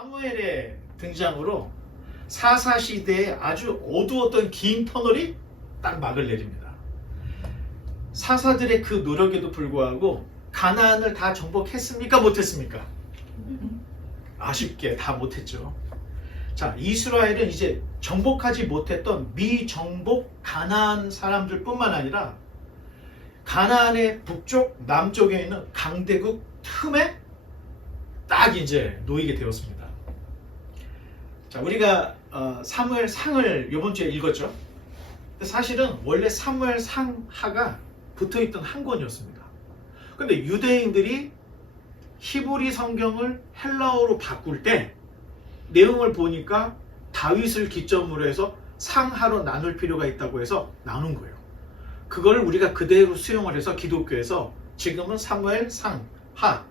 사무엘의 등장으로 사사시대에 아주 어두웠던 긴 터널이 딱 막을 내립니다. 사사들의 그 노력에도 불구하고 가나안을 다 정복했습니까? 못했습니까? 아쉽게 다 못했죠. 자, 이스라엘은 이제 정복하지 못했던 미정복 가나안 사람들 뿐만 아니라 가나안의 북쪽, 남쪽에 있는 강대국 틈에 딱 이제 놓이게 되었습니다. 자, 우리가 사무엘상을 이번 주에 읽었죠. 근데 사실은 원래 사무엘상하가 붙어있던 한 권이었습니다. 근데 유대인들이 히브리 성경을 헬라어로 바꿀 때 내용을 보니까 다윗을 기점으로 해서 상하로 나눌 필요가 있다고 해서 나눈 거예요. 그걸 우리가 그대로 수용을 해서 기독교에서 지금은 사무엘 상하,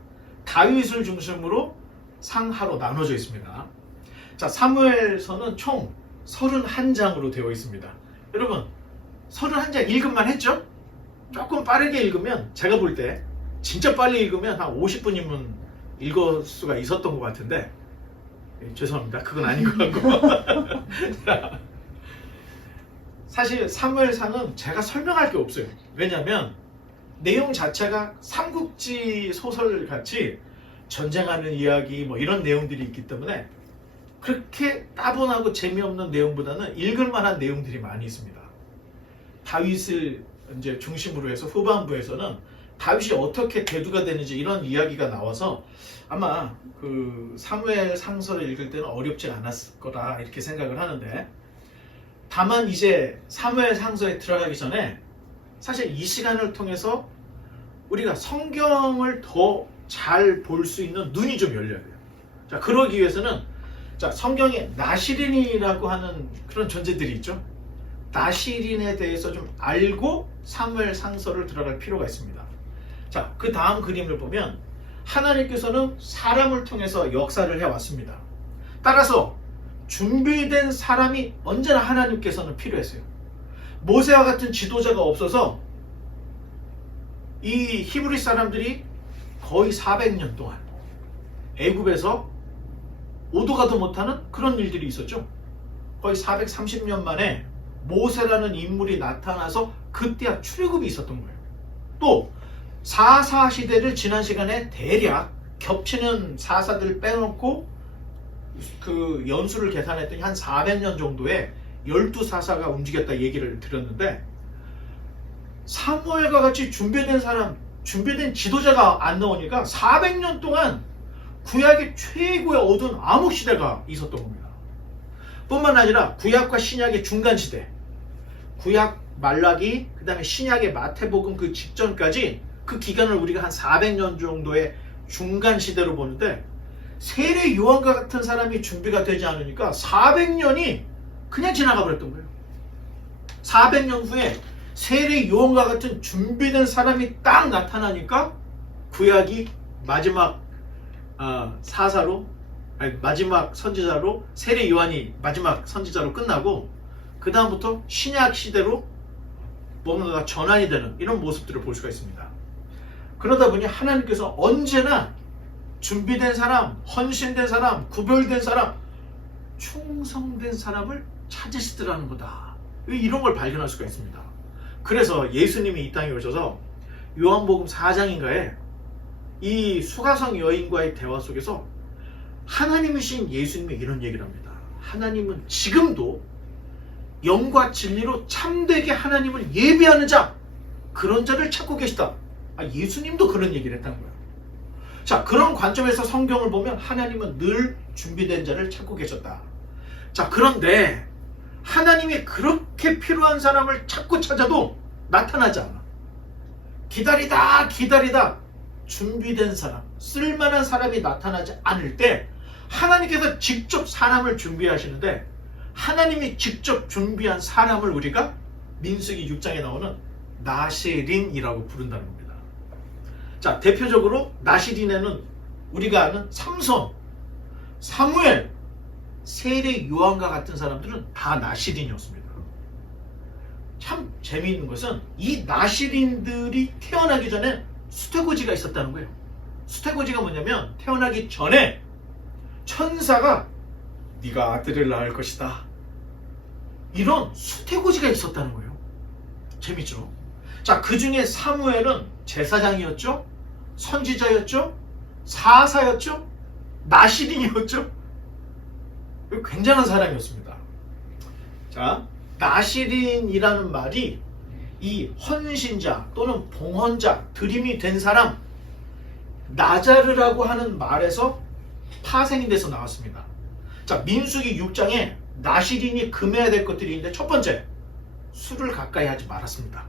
다윗을 중심으로 상하로 나눠져 있습니다. 자, 사무엘서는 총 31장으로 되어 있습니다. 여러분 31장 읽음만 했죠? 조금 빠르게 읽으면, 제가 볼 때 진짜 빨리 읽으면 한 50분이면 읽을 수가 있었던 것 같은데, 죄송합니다. 그건 아닌 것 같고 사실 사무엘상은 제가 설명할 게 없어요. 왜냐하면 내용 자체가 삼국지 소설 같이 전쟁하는 이야기 뭐 이런 내용들이 있기 때문에 그렇게 따분하고 재미없는 내용보다는 읽을 만한 내용들이 많이 있습니다. 다윗을 이제 중심으로 해서 후반부에서는 다윗이 어떻게 대두가 되는지 이런 이야기가 나와서 아마 그 사무엘 상서를 읽을 때는 어렵지 않았을 거다 이렇게 생각을 하는데, 다만 이제 사무엘 상서에 들어가기 전에 사실 이 시간을 통해서 우리가 성경을 더 잘 볼 수 있는 눈이 좀 열려야 돼요. 자, 그러기 위해서는 자, 성경에 나시린이라고 하는 그런 존재들이 있죠. 나시린에 대해서 좀 알고 사무엘 상서를 들어갈 필요가 있습니다. 자, 그 다음 그림을 보면 하나님께서는 사람을 통해서 역사를 해왔습니다. 따라서 준비된 사람이 언제나 하나님께서는 필요했어요. 모세와 같은 지도자가 없어서 이 히브리 사람들이 거의 400년 동안 애굽에서 오도 가도 못하는 그런 일들이 있었죠. 거의 430년 만에 모세라는 인물이 나타나서 그때야 출애굽이 있었던 거예요. 또 사사 시대를 지난 시간에 대략 겹치는 사사들 빼놓고 그 연수를 계산했더니 한 400년 정도의 12사사가 움직였다 얘기를 드렸는데, 사무엘과 같이 준비된 사람, 준비된 지도자가 안 나오니까 400년 동안 구약의 최고의 어두운 암흑 시대가 있었던 겁니다. 뿐만 아니라 구약과 신약의 중간 시대, 구약 말라기, 그 다음에 신약의 마태복음 그 직전까지 그 기간을 우리가 한 400년 정도의 중간 시대로 보는데, 세례 요한과 같은 사람이 준비가 되지 않으니까 400년이 그냥 지나가 버렸던 거예요. 400년 후에 세례 요한과 같은 준비된 사람이 딱 나타나니까 구약이 마지막 사사로, 아니 마지막 선지자로, 세례 요한이 마지막 선지자로 끝나고 그 다음부터 신약 시대로 뭔가가 전환이 되는 이런 모습들을 볼 수가 있습니다. 그러다 보니 하나님께서 언제나 준비된 사람, 헌신된 사람, 구별된 사람, 충성된 사람을 찾으시더라는 거다. 이런 걸 발견할 수가 있습니다. 그래서 예수님이 이 땅에 오셔서 요한복음 4장인가에 이 수가성 여인과의 대화 속에서 하나님이신 예수님이 이런 얘기를 합니다. 하나님은 지금도 영과 진리로 참되게 하나님을 예배하는 자, 그런 자를 찾고 계시다. 예수님도 그런 얘기를 했다는 거예요. 자, 그런 관점에서 성경을 보면 하나님은 늘 준비된 자를 찾고 계셨다. 자, 그런데 하나님이 그렇게 필요한 사람을 찾고 찾아도 나타나지 않아. 기다리다 준비된 사람, 쓸만한 사람이 나타나지 않을 때 하나님께서 직접 사람을 준비하시는데, 하나님이 직접 준비한 사람을 우리가 민수기 6장에 나오는 나시린이라고 부른다는 겁니다. 자, 대표적으로 나시린에는 우리가 아는 삼손, 사무엘, 세례 요한과 같은 사람들은 다 나시린이었습니다. 참 재미있는 것은 이 나시린들이 태어나기 전에 수태고지가 있었다는 거예요. 수태고지가 뭐냐면 태어나기 전에 천사가 네가 아들을 낳을 것이다. 이런 수태고지가 있었다는 거예요. 재밌죠? 자, 그 중에 사무엘은 제사장이었죠? 선지자였죠? 사사였죠? 나시린이었죠? 굉장한 사람이었습니다. 자, 나시린이라는 말이 이 헌신자 또는 봉헌자, 드림이 된 사람, 나자르라고 하는 말에서 파생이 돼서 나왔습니다. 자, 민수기 6장에 나시린이 금해야 될 것들이 있는데, 첫 번째, 술을 가까이 하지 말았습니다.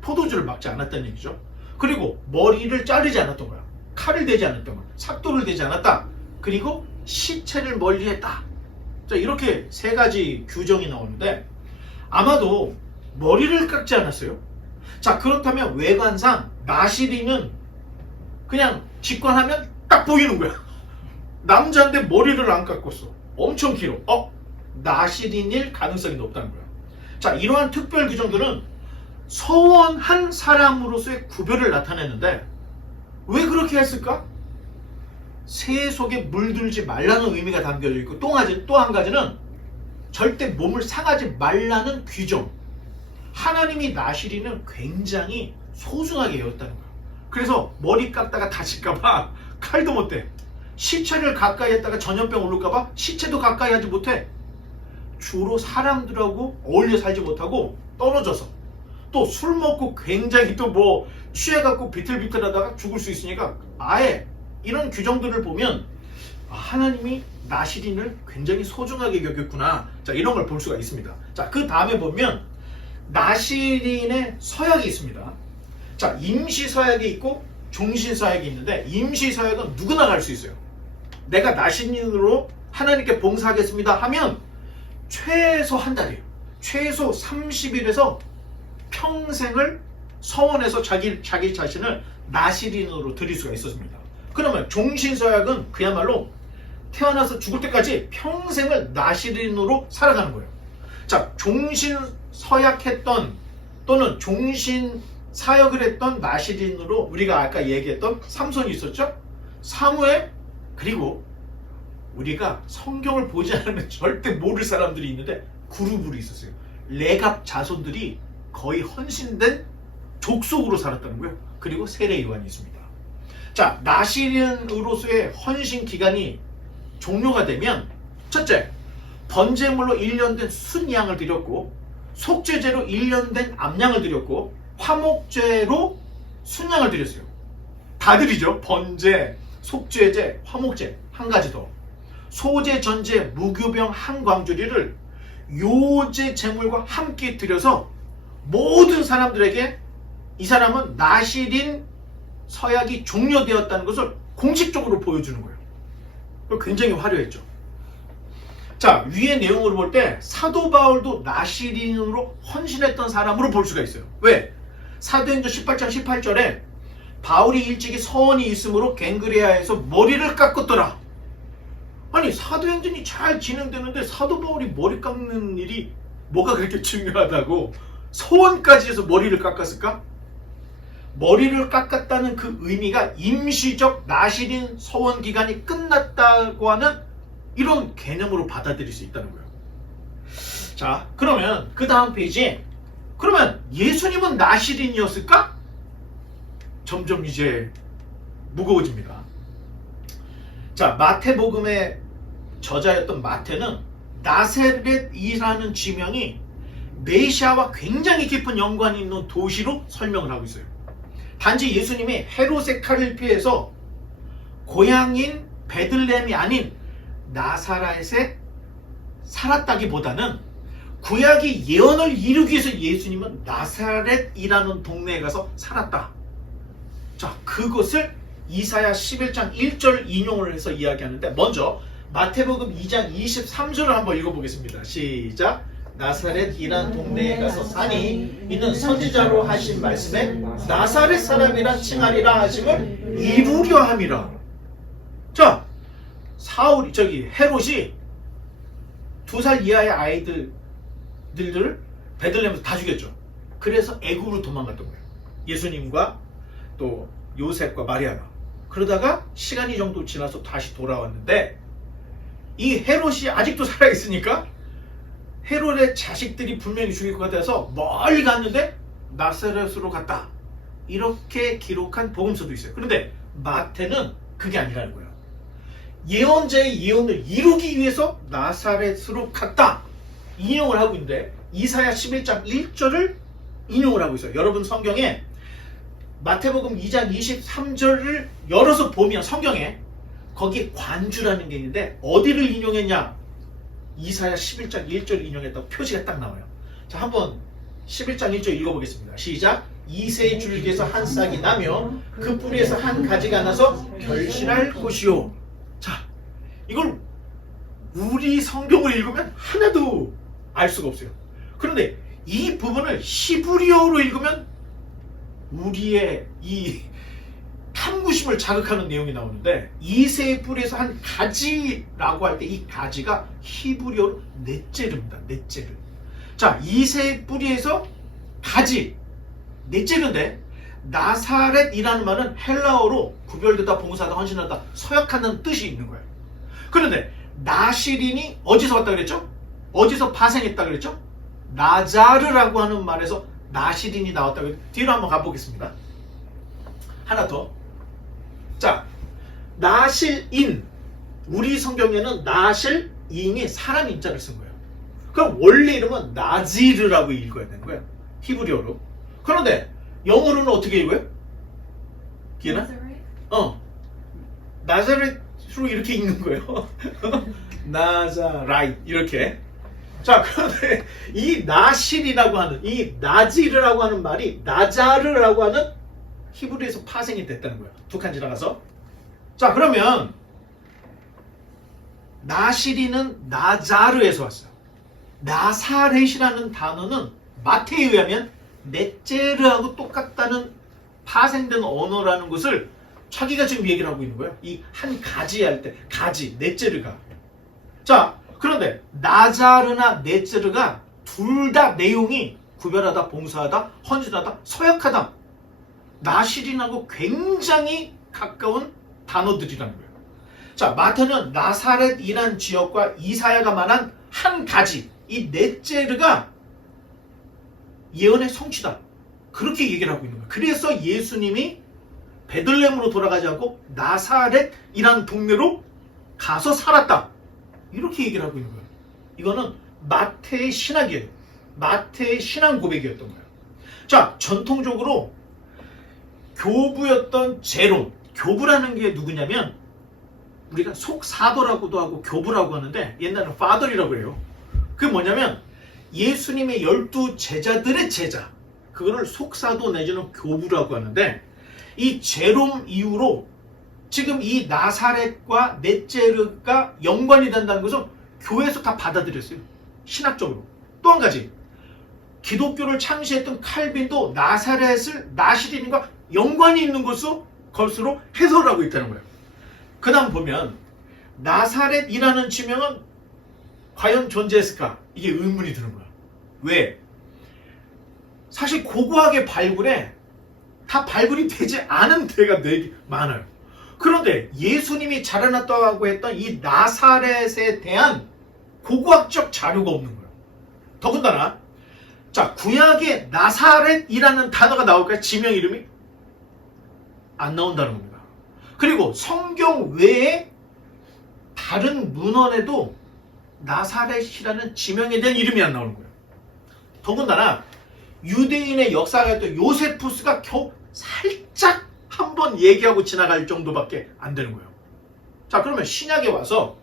포도주를 막지 않았다는 얘기죠. 그리고 머리를 자르지 않았던 거야. 칼을 대지 않았던 거야. 삭도를 대지 않았다. 그리고 시체를 멀리했다. 자, 이렇게 세 가지 규정이 나오는데, 아마도 머리를 깎지 않았어요. 자, 그렇다면 외관상 나시린은 그냥 직관하면 딱 보이는 거야. 남자인데 머리를 안 깎았어. 엄청 길어. 나시린일 가능성이 높다는 거야. 자, 이러한 특별 규정들은 서원한 사람으로서의 구별을 나타내는데, 왜 그렇게 했을까? 새 속에 물들지 말라는 의미가 담겨져 있고, 또 한 가지는 절대 몸을 상하지 말라는 규정. 하나님이 나시린은 굉장히 소중하게 여겼다는 거야. 그래서 머리 깎다가 다칠까봐 칼도 못 대. 시체를 가까이 했다가 전염병 오를까봐 시체도 가까이 하지 못해. 주로 사람들하고 어울려 살지 못하고 떨어져서, 또 술 먹고 굉장히 또 뭐 취해갖고 비틀비틀하다가 죽을 수 있으니까, 아예 이런 규정들을 보면 하나님이 나시린을 굉장히 소중하게 여겼구나. 자, 이런 걸 볼 수가 있습니다. 자, 그 다음에 보면 나시린의 서약이 있습니다. 자, 임시 서약이 있고 종신 서약이 있는데, 임시 서약은 누구나 갈 수 있어요. 내가 나시린으로 하나님께 봉사하겠습니다 하면 최소 한 달이에요. 최소 30일에서 평생을 서원해서 자기 자신을 나시린으로 드릴 수가 있었습니다. 그러면 종신서약은 그야말로 태어나서 죽을 때까지 평생을 나시린으로 살아가는 거예요. 자, 종신서약했던 또는 종신사역을 했던 나시린으로 우리가 아까 얘기했던 삼손이 있었죠? 사무엘, 그리고 우리가 성경을 보지 않으면 절대 모를 사람들이 있는데 그룹으로 있었어요. 레갑 자손들이 거의 헌신된 족속으로 살았다는 거예요. 그리고 세례 요한이 있습니다. 자, 나시린으로서의 헌신 기간이 종료가 되면, 첫째, 번제물로 1년 된 순양을 드렸고, 속죄제로 1년 된 암양을 드렸고, 화목제로 순양을 드렸어요. 다 드리죠. 번제, 속죄제, 화목제, 한 가지 더. 소제, 전제, 무교병 한 광주리를 요제 제물과 함께 드려서 모든 사람들에게 이 사람은 나시린 서약이 종료되었다는 것을 공식적으로 보여주는 거예요. 굉장히 화려했죠. 자, 위의 내용을 볼 때 사도 바울도 나시린으로 헌신했던 사람으로 볼 수가 있어요. 왜? 사도행전 18장 18절에 바울이 일찍이 서원이 있으므로 갱그레아에서 머리를 깎았더라. 아니, 사도행전이 잘 진행되는데 사도 바울이 머리 깎는 일이 뭐가 그렇게 중요하다고 서원까지 해서 머리를 깎았을까? 머리를 깎았다는 그 의미가 임시적 나시린 서원 기간이 끝났다고 하는 이런 개념으로 받아들일 수 있다는 거예요. 자, 그러면 그 다음 페이지, 그러면 예수님은 나시린이었을까? 점점 이제 무거워집니다. 자, 마태복음의 저자였던 마태는 나사렛이라는 지명이 메시아와 굉장히 깊은 연관이 있는 도시로 설명을 하고 있어요. 단지 예수님이 헤롯의 칼을 피해서 고향인 베들레헴이 아닌 나사렛에 살았다기보다는 구약이 예언을 이루기 위해서 예수님은 나사렛이라는 동네에 가서 살았다. 자, 그것을 이사야 11장 1절 인용을 해서 이야기하는데, 먼저 마태복음 2장 23절을 한번 읽어보겠습니다. 시작. 나사렛이란 동네에 가서 사니 이는 선지자로 하신 말씀에 나사렛 사람이란 칭하리라 하심을 이루려 함이라. 자, 헤롯이 2살 이하의 아이들을 베들레헴에서 다 죽였죠. 그래서 애굽으로 도망갔던 거예요. 예수님과 또 요셉과 마리아가. 그러다가 시간이 정도 지나서 다시 돌아왔는데, 이 헤롯이 아직도 살아있으니까 헤롯의 자식들이 분명히 죽일 것 같아서 멀리 갔는데 나사렛으로 갔다. 이렇게 기록한 복음서도 있어요. 그런데 마태는 그게 아니라는 거예요. 예언자의 예언을 이루기 위해서 나사렛으로 갔다. 인용을 하고 있는데 이사야 11장 1절을 인용을 하고 있어요. 여러분 성경에 마태복음 2장 23절을 열어서 보면 성경에 거기에 관주라는 게 있는데 어디를 인용했냐? 이사야 11장 1절을 인용했다고 표시가 딱 나와요. 자, 한번 11장 1절 읽어보겠습니다. 시작. 이새의 줄기에서 한 싹이 나며 그 뿌리에서 한 가지가 나서 결실할 것이요. 자, 이걸 우리 성경을 읽으면 하나도 알 수가 없어요. 그런데 이 부분을 히브리어로 읽으면 우리의 이 탐구심을 자극하는 내용이 나오는데 이새의 뿌리에서 한 가지라고 할 때 이 가지가 히브리어로 넷제르입니다. 넷제르. 자, 이새의 뿌리에서 가지 넷제르인데 나사렛이라는 말은 헬라어로 구별되다, 봉사하다, 헌신하다, 서약하는 뜻이 있는 거예요. 그런데 나시린이 어디서 왔다 그랬죠? 어디서 파생했다 그랬죠? 나자르라고 하는 말에서 나시린이 나왔다 그랬죠? 뒤로 한번 가보겠습니다. 하나 더. 자, 나실인. 우리 성경에는 나실인이 사람 인자를 쓴 거예요. 그럼 원래 이름은 나지르라고 읽어야 되는 거예요. 히브리어로. 그런데 영어로는 어떻게 읽어요? 기회나? 나자렛으로 이렇게 읽는 거예요. 나자라이 이렇게. 자, 그런데 이 나실이라고 하는 이 나지르라고 하는 말이 나자르라고 하는 히브리에서 파생이 됐다는 거예요. 두 칸 지나가서. 자, 그러면 나시리는 나자르에서 왔어요. 나사렛이라는 단어는 마태에 의하면 넷제르하고 똑같다는 파생된 언어라는 것을 자기가 지금 얘기를 하고 있는 거예요. 이 한 가지 할 때 가지, 넷제르가. 자, 그런데 나자르나 넷제르가 둘 다 내용이 구별하다, 봉사하다, 헌신하다, 서약하다. 나시린하고 굉장히 가까운 단어들이라는 거예요. 자, 마태는 나사렛이란 지역과 이사야가 말한 한 가지, 이 넷제르가 예언의 성취다. 그렇게 얘기를 하고 있는 거예요. 그래서 예수님이 베들레헴으로 돌아가지 않고 나사렛이란 동네로 가서 살았다. 이렇게 얘기를 하고 있는 거예요. 이거는 마태의 신학이에요. 마태의 신앙 고백이었던 거예요. 자, 전통적으로 교부였던 제론, 교부라는 게 누구냐면 우리가 속사도라고도 하고 교부라고 하는데 옛날에는 파더리라고 해요. 그게 뭐냐면 예수님의 12 제자들의 제자, 그거를 속사도 내지는 교부라고 하는데 이 제롬 이후로 지금 이 나사렛과 넷제르가 연관이 된다는 것은 교회에서 다 받아들였어요. 신학적으로. 또 한 가지, 기독교를 창시했던 칼빈도 나사렛을 나시린과 연관이 있는 것으로 해설하고 있다는 거예요. 그 다음 보면 나사렛이라는 지명은 과연 존재했을까? 이게 의문이 드는 거야. 왜? 사실 고고하게 발굴해 다 발굴이 되지 않은 데가 되게 많아요. 그런데 예수님이 자라났다고 했던 이 나사렛에 대한 고고학적 자료가 없는 거예요. 더군다나 자, 구약에 나사렛이라는 단어가 나올까요? 지명 이름이? 안 나온다는 겁니다. 그리고 성경 외에 다른 문헌에도 나사렛이라는 지명에 대한 이름이 안 나오는 거예요. 더군다나 유대인의 역사가였던 요세푸스가 겨우 살짝 한번 얘기하고 지나갈 정도밖에 안 되는 거예요. 자, 그러면 신약에 와서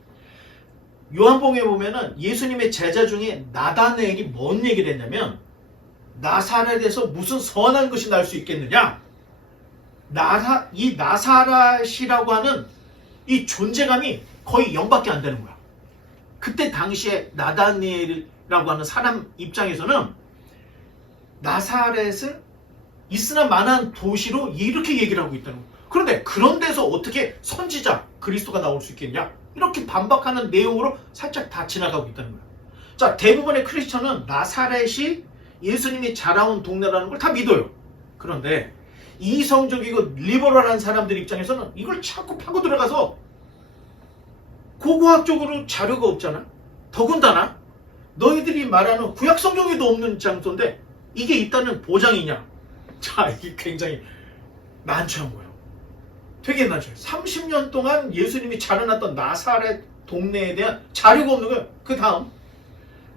요한복음에 보면은 예수님의 제자 중에 나다나엘이 뭔 얘기를 했냐면 나사렛에서 무슨 선한 것이 날 수 있겠느냐? 이 나사렛이라고 하는 이 존재감이 거의 0밖에 안 되는 거야. 그때 당시에 나다나엘이라고 하는 사람 입장에서는 나사렛은 있으나 마나한 도시로 이렇게 얘기를 하고 있다는 거야. 그런데 그런 데서 어떻게 선지자 그리스도가 나올 수 있겠냐? 이렇게 반박하는 내용으로 살짝 다 지나가고 있다는 거야. 자, 대부분의 크리스천은 나사렛이 예수님이 자라온 동네라는 걸 다 믿어요. 그런데 이성적이고 리버럴한 사람들 입장에서는 이걸 자꾸 파고 들어가서 고고학적으로 자료가 없잖아. 더군다나 너희들이 말하는 구약 성경에도 없는 장소인데 이게 있다는 보장이냐? 자, 이게 굉장히 난처한 거예요. 되게 난처해요. 30년 동안 예수님이 자라났던 나사렛 동네에 대한 자료가 없는 거예요. 그 다음,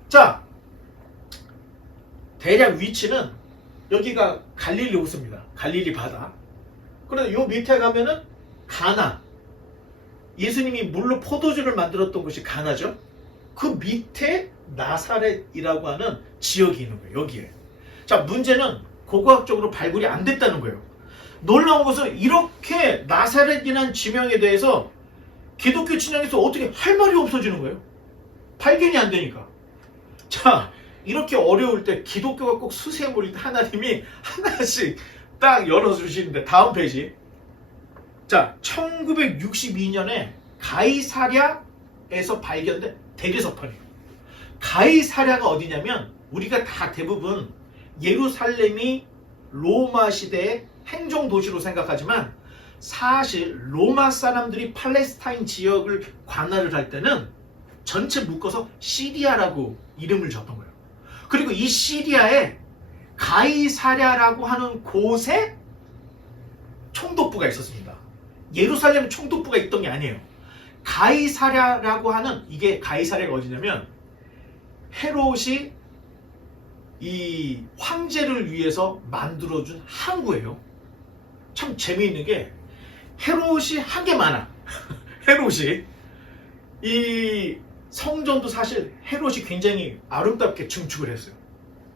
자, 대략 위치는 여기가 갈릴리 호수입니다. 갈릴리 바다. 그런데 요 밑에 가면은 가나. 예수님이 물로 포도주를 만들었던 곳이 가나죠. 그 밑에 나사렛이라고 하는 지역이 있는 거예요. 여기에. 자, 문제는 고고학적으로 발굴이 안 됐다는 거예요. 놀라운 것은 이렇게 나사렛이라는 지명에 대해서 기독교 진영에서 어떻게 할 말이 없어지는 거예요. 발견이 안 되니까. 자, 이렇게 어려울 때 기독교가 꼭 수세물일 때 하나님이 하나씩 딱 열어주시는데, 다음 페이지. 자, 1962년에 가이사랴에서 발견된 대리석판이에요. 가이사랴가 어디냐면 우리가 다 대부분 예루살렘이 로마 시대의 행정도시로 생각하지만 사실 로마 사람들이 팔레스타인 지역을 관할을 할 때는 전체 묶어서 시리아라고 이름을 줬던 거예요. 그리고 이 시리아에 가이사랴라고 하는 곳에 총독부가 있었습니다. 예루살렘 총독부가 있던 게 아니에요. 가이사랴라고 하는, 이게 가이사랴가 어디냐면 헤롯이 이 황제를 위해서 만들어준 항구예요. 참 재미있는 게 헤롯이 한 게 많아. 헤롯이 이 성전도 사실 헤롯이 굉장히 아름답게 증축을 했어요.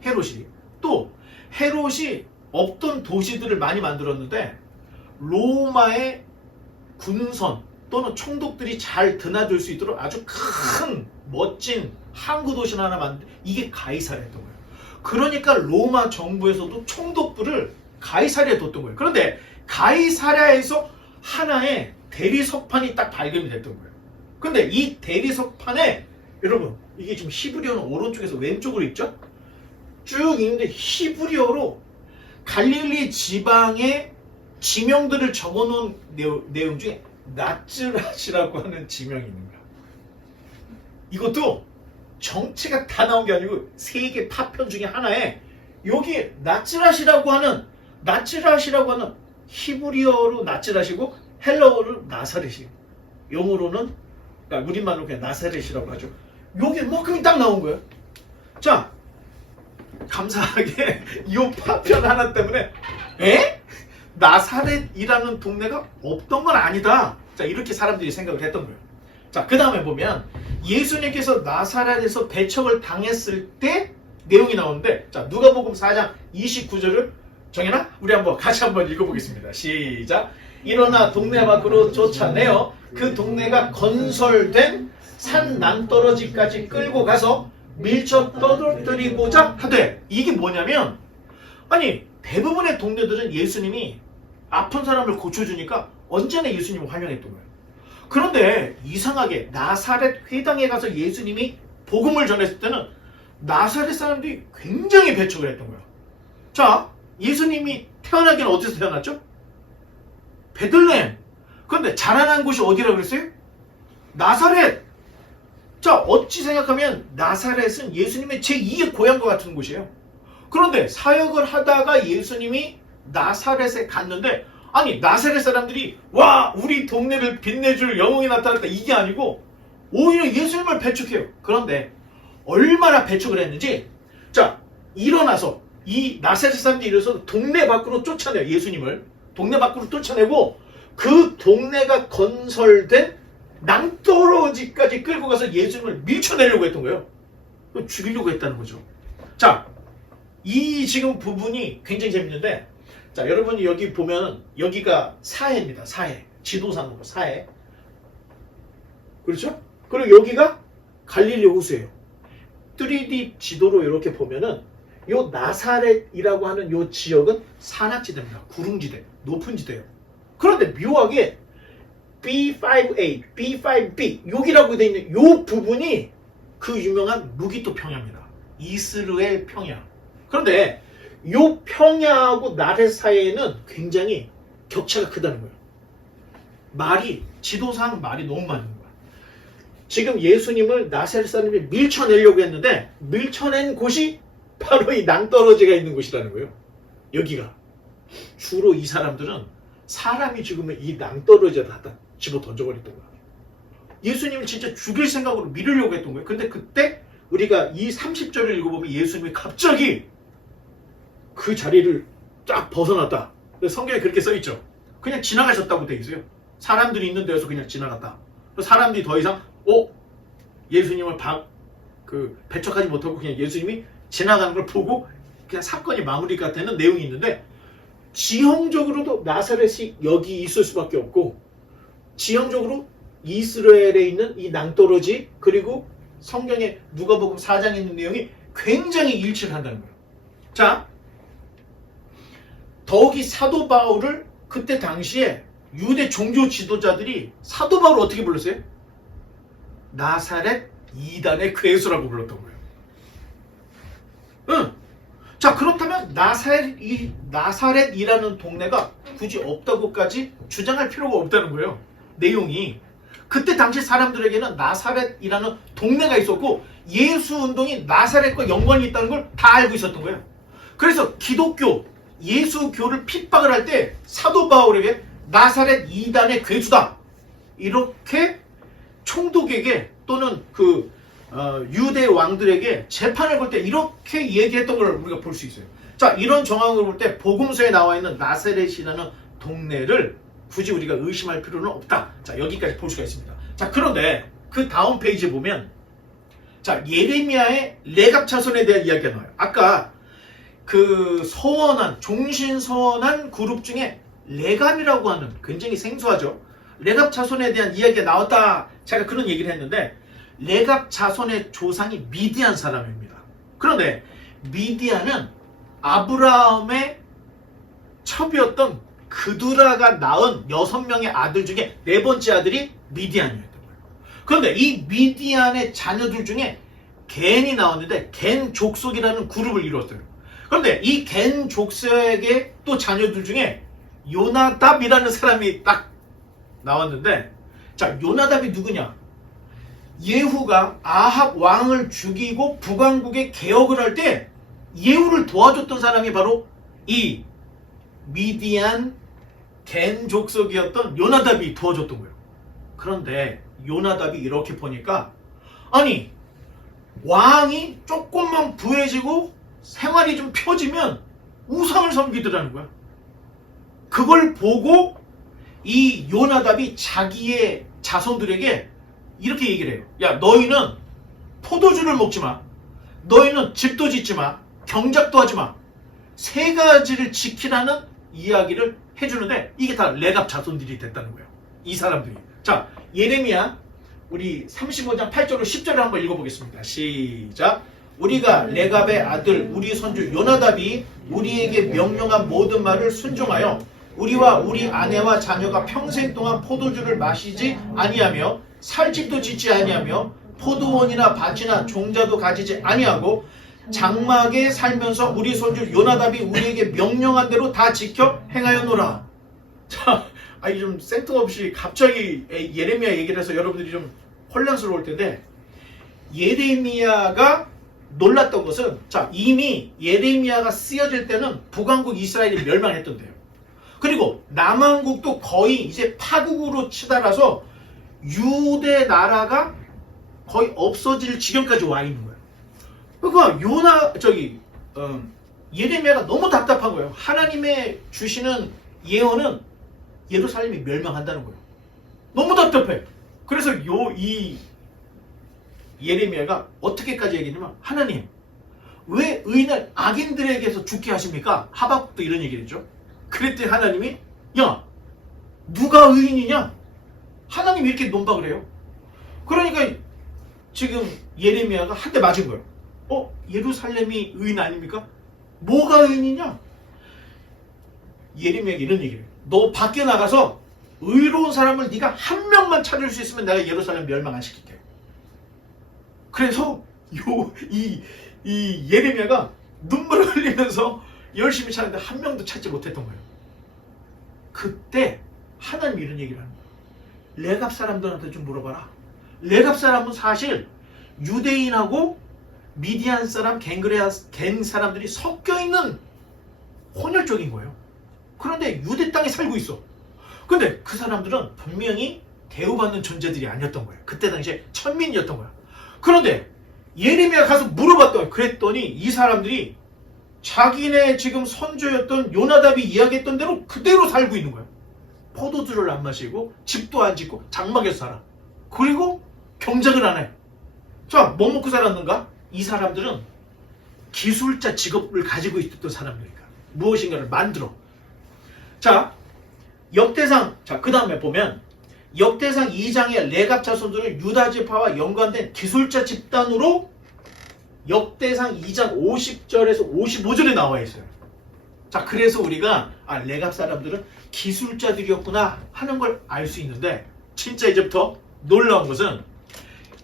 헤롯이 또 헤롯이 없던 도시들을 많이 만들었는데 로마의 군선 또는 총독들이 잘 드나들 수 있도록 아주 큰 멋진 항구 도시를 하나 만든, 이게 가이사랴였던 거예요. 그러니까 로마 정부에서도 총독부를 가이사랴에 뒀던 거예요. 그런데 가이사랴에서 하나의 대리석판이 딱 발견이 됐던 거예요. 근데 이 대리석판에, 여러분, 이게 지금 히브리어는 오른쪽에서 왼쪽으로 있죠? 쭉 있는데 히브리어로 갈릴리 지방의 지명들을 적어놓은 내용 중에 나츠랏이라고 하는 지명이 있는 거야. 이것도 정체가 다 나온 게 아니고 세계 파편 중에 하나에 여기 나츠랏이라고 하는 히브리어로 나츠랏이고 헬라어로 나사렛이, 영어로는, 그러니까 우리말로 그냥 나사렛이라고 하죠. 여기 이만큼이 딱 나온 거예요. 자, 감사하게 이 파편 하나 때문에 나사렛이라는 동네가 없던 건 아니다. 자, 이렇게 사람들이 생각을 했던 거예요. 자, 그 다음에 보면 예수님께서 나사렛에서 배척을 당했을 때 내용이 나오는데, 자, 누가복음 4장 29절을 정연아, 우리 같이 한번 읽어보겠습니다. 시작. 일어나 동네 밖으로 쫓아내어 그 동네가 건설된 산 낭떠러지까지 끌고 가서 밀쳐 떠들이고자 하되, 이게 뭐냐면, 아니 대부분의 동네들은 예수님이 아픈 사람을 고쳐주니까 언제나 예수님을 환영했던 거예요. 그런데 이상하게 나사렛 회당에 가서 예수님이 복음을 전했을 때는 나사렛 사람들이 굉장히 배척을 했던 거예요. 자, 예수님이 태어나기는 어디서 태어났죠? 베들레헴. 그런데 자라난 곳이 어디라고 그랬어요? 나사렛. 자, 어찌 생각하면 나사렛은 예수님의 제2의 고향과 같은 곳이에요. 그런데 사역을 하다가 예수님이 나사렛에 갔는데, 아니 나사렛 사람들이 와, 우리 동네를 빛내줄 영웅이 나타났다, 이게 아니고 오히려 예수님을 배척해요. 그런데 얼마나 배척을 했는지, 자, 일어나서 이 나사렛 사람들이 일어나서 동네 밖으로 쫓아내요. 예수님을 동네 밖으로 쫓아내고 그 동네가 건설된 낭떠러지까지 끌고 가서 예수님을 밀쳐내려고 했던 거예요. 죽이려고 했다는 거죠. 자, 이 지금 부분이 굉장히 재밌는데, 자, 여러분이 여기 보면 여기가 사해입니다. 사해. 지도상으로 사해. 그렇죠? 그리고 여기가 갈릴리 호수예요. 3D 지도로 이렇게 보면은 요 나사렛이라고 하는 요 지역은 산악지대입니다. 구릉지대, 높은 지대예요. 그런데 묘하게 B5A, B5B 여기라고 되어 있는 요 부분이 그 유명한 무기토 평야입니다. 이스라엘 평야. 그런데 요 평야하고 나렛 사이에는 굉장히 격차가 크다는 거예요. 지도상 말이 너무 많은 거야. 지금 예수님을 나사렛 사람들이 밀쳐내려고 했는데 밀쳐낸 곳이 바로 이 낭떠러지가 있는 곳이라는 거예요. 여기가. 주로 이 사람들은 사람이 죽으면 이 낭떠러지에다 갖다 집어 던져버렸던 거야. 예수님을 진짜 죽일 생각으로 밀으려고 했던 거예요. 근데 그때 우리가 이 30절을 읽어보면 예수님이 갑자기 그 자리를 쫙 벗어났다. 성경에 그렇게 써있죠. 그냥 지나가셨다고 돼 있어요. 사람들이 있는 데에서 그냥 지나갔다. 사람들이 더 이상 예수님을 배척하지 못하고 그냥 예수님이 지나가는 걸 보고 그냥 사건이 마무리가 되는 내용이 있는데, 지형적으로도 나사렛이 여기 있을 수밖에 없고, 지형적으로 이스라엘에 있는 이 낭떠러지, 그리고 성경에 누가복음 4장에 있는 내용이 굉장히 일치를 한다는 거예요. 자, 더욱이 사도 바울을 그때 당시에 유대 종교 지도자들이 사도 바울을 어떻게 불렀어요? 나사렛 이단의 괴수라고 불렀던 거예요. 응. 자, 그렇다면 나사렛이라는 동네가 굳이 없다고까지 주장할 필요가 없다는 거예요. 내용이. 그때 당시 사람들에게는 나사렛이라는 동네가 있었고 예수 운동이 나사렛과 연관이 있다는 걸 다 알고 있었던 거예요. 그래서 기독교, 예수교를 핍박을 할 때 사도 바울에게 나사렛 이단의 괴수다, 이렇게 총독에게 또는 유대 왕들에게 재판을 볼 때 이렇게 얘기했던 걸 우리가 볼 수 있어요. 자, 이런 정황을 볼 때 복음서에 나와 있는 나사렛이라는 동네를 굳이 우리가 의심할 필요는 없다. 자, 여기까지 볼 수가 있습니다. 자, 그런데 그 다음 페이지에 보면, 자, 예레미야의 레갑 자손에 대한 이야기가 나와요. 아까 종신서원한 그룹 중에 레갑이라고 하는, 굉장히 생소하죠. 레갑 자손에 대한 이야기가 나왔다. 제가 그런 얘기를 했는데, 레갑 자손의 조상이 미디안 사람입니다. 그런데 미디안은 아브라함의 첩이었던 그두라가 낳은 6명의 아들 중에 4번째 아들이 미디안이었던 거예요. 그런데 이 미디안의 자녀들 중에 겐이 나왔는데 겐 족속이라는 그룹을 이루었어요. 그런데 이 겐 족속의 또 자녀들 중에 요나답이라는 사람이 딱 나왔는데, 자, 요나답이 누구냐? 예후가 아합 왕을 죽이고 북왕국의 개혁을 할 때 예후를 도와줬던 사람이 바로 이 미디안 겐 족속이었던 요나답이 도와줬던 거예요. 그런데 요나답이 이렇게 보니까, 아니, 왕이 조금만 부해지고 생활이 좀 펴지면 우상을 섬기더라는 거야. 그걸 보고 이 요나답이 자기의 자손들에게 이렇게 얘기를 해요. 야, 너희는 포도주를 먹지 마. 너희는 집도 짓지 마. 경작도 하지 마. 3가지를 지키라는 이야기를 해주는데, 이게 다 레갑 자손들이 됐다는 거예요. 이 사람들이. 자, 예레미야 우리 35장 8절로 10절을 한번 읽어보겠습니다. 시작. 우리가 레갑의 아들 우리 손주 요나답이 우리에게 명령한 모든 말을 순종하여 우리와 우리 아내와 자녀가 평생 동안 포도주를 마시지 아니하며 살집도 짓지 아니하며 포도원이나 밭이나 종자도 가지지 아니하고 장막에 살면서 우리 손주 요나답이 우리에게 명령한 대로 다 지켜 행하였노라. 자, 좀 생뚱없이 갑자기 예레미야 얘기를 해서 여러분들이 좀 혼란스러울 텐데, 예레미야가 놀랐던 것은, 자, 이미 예레미야가 쓰여질 때는 북왕국 이스라엘이 멸망했던데요. 그리고 남왕국도 거의 이제 파국으로 치달아서 유대 나라가 거의 없어질 지경까지 와 있는 거예요. 그러니까 예레미야가 너무 답답한 거예요. 하나님의 주시는 예언은 예루살렘이 멸망한다는 거예요. 너무 답답해. 그래서 이 예레미야가 어떻게까지 얘기했냐면, 하나님, 왜 의인을 악인들에게서 죽게 하십니까? 하박국도 이런 얘기를 했죠. 그랬더니 하나님이, 야, 누가 의인이냐? 하나님이 이렇게 논박을 해요. 그러니까 지금 예레미야가 한 대 맞은 거예요. 예루살렘이 의인 아닙니까? 뭐가 의인이냐? 예레미야가 이런 얘기를 해요. 너 밖에 나가서 의로운 사람을 네가 한 명만 찾을 수 있으면 내가 예루살렘 멸망 안 시킬게. 그래서 이 예레미야가 눈물을 흘리면서 열심히 찾는데 한 명도 찾지 못했던 거예요. 그때 하나님이 이런 얘기를 하는 거예요. 레갑 사람들한테 좀 물어봐라. 레갑 사람은 사실 유대인하고 미디안 사람, 갱 사람들이 섞여 있는 혼혈족인 거예요. 그런데 유대 땅에 살고 있어. 근데 그 사람들은 분명히 대우받는 존재들이 아니었던 거예요. 그때 당시에 천민이었던 거야. 그런데 예레미야 가서 물어봤더니, 그랬더니 이 사람들이 자기네 지금 선조였던 요나답이 이야기했던 대로 그대로 살고 있는 거야. 포도주를 안 마시고 집도 안 짓고 장막에서 살아. 그리고 경작을 안 해. 자, 뭐 먹고 살았는가? 이 사람들은 기술자 직업을 가지고 있었던 사람들이니까 무엇인가를 만들어. 자, 역대상, 자, 그 다음에 보면 역대상 2장의 레갑 자손들은 유다 지파와 연관된 기술자 집단으로 역대상 2장 50절에서 55절에 나와 있어요. 자, 그래서 우리가 레갑 사람들은 기술자들이었구나 하는 걸 알 수 있는데, 진짜 이제부터 놀라운 것은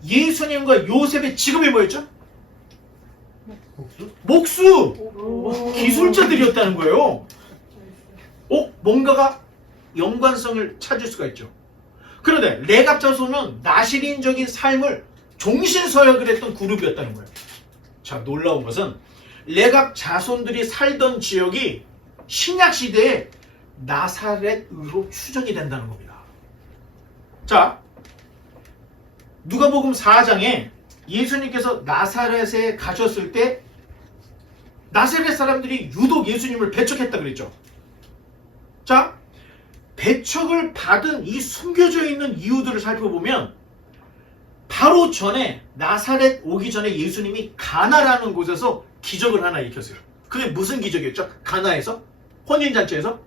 예수님과 요셉의 직업이 뭐였죠? 목수! 기술자들이었다는 거예요. 뭔가가 연관성을 찾을 수가 있죠. 그런데 레갑 자손은 나시린적인 삶을 종신서약을 했던 그룹이었다는 거예요. 자, 놀라운 것은 레갑 자손들이 살던 지역이 신약시대에 나사렛으로 추정이 된다는 겁니다. 자, 누가복음 4장에 예수님께서 나사렛에 가셨을 때 나사렛 사람들이 유독 예수님을 배척했다 그랬죠. 자, 배척을 받은 이 숨겨져 있는 이유들을 살펴보면 바로 전에 나사렛 오기 전에 예수님이 가나라는 곳에서 기적을 하나 일으켰어요. 그게 무슨 기적이었죠? 가나에서? 혼인잔치에서?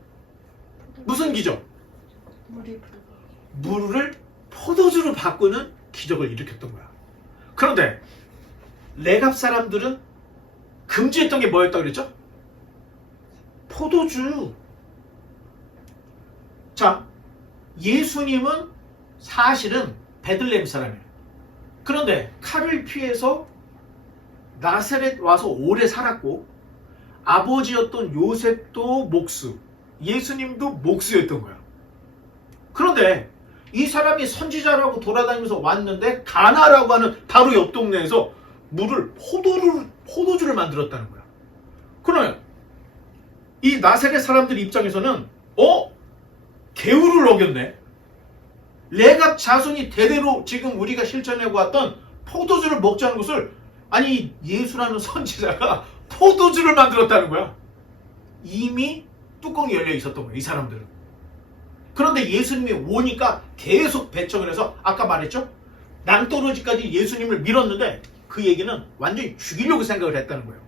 무슨 기적? 물을 포도주로 바꾸는 기적을 일으켰던 거야. 그런데 레갑 사람들은 금지했던 게 뭐였다 그랬죠? 포도주. 자, 예수님은 사실은 베들레헴 사람이에요. 그런데 칼을 피해서 나사렛 와서 오래 살았고, 아버지였던 요셉도 목수, 예수님도 목수였던 거야. 그런데 이 사람이 선지자라고 돌아다니면서 왔는데 가나라고 하는 바로 옆 동네에서 포도주를 만들었다는 거야. 그러면 이 나사렛 사람들 입장에서는 계율을 어겼네. 레갑 자손이 대대로 지금 우리가 실천하고 왔던 포도주를 먹자는 것을, 아니 예수라는 선지자가 포도주를 만들었다는 거야. 이미 뚜껑이 열려 있었던 거야, 이 사람들은. 그런데 예수님이 오니까 계속 배척을 해서 아까 말했죠? 낭떠러지까지 예수님을 밀었는데 그 얘기는 완전히 죽이려고 생각을 했다는 거예요.